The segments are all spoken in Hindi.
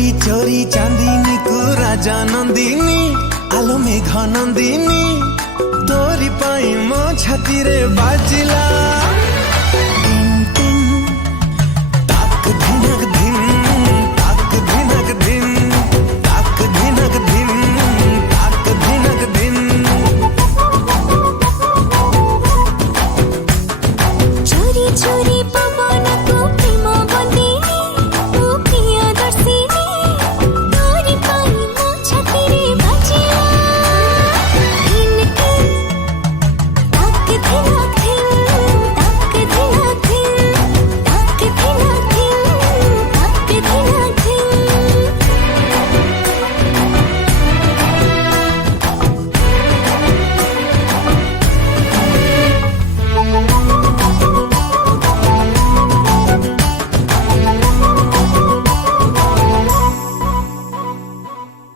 चोरी चांदनी को राजा नंदिनी आलो मेघ नंदिनी तोरी पाई मो छाती रे बाजिला ताक धिनक धिन ताक धिनक धिन ताक धिनक धिन ताक धिनक धिन चोरी चोरी पवन को प्रेम बंदिनी तू प्रिय दर्शिनी तोरी पाई मो छाती रे बाजिला धिन धिन ताक धिनक धिन ताक धिनक धिन ताक धिनक धिन ताक धिनक धिन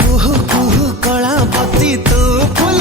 कुहू कुहू कला पति तू फूल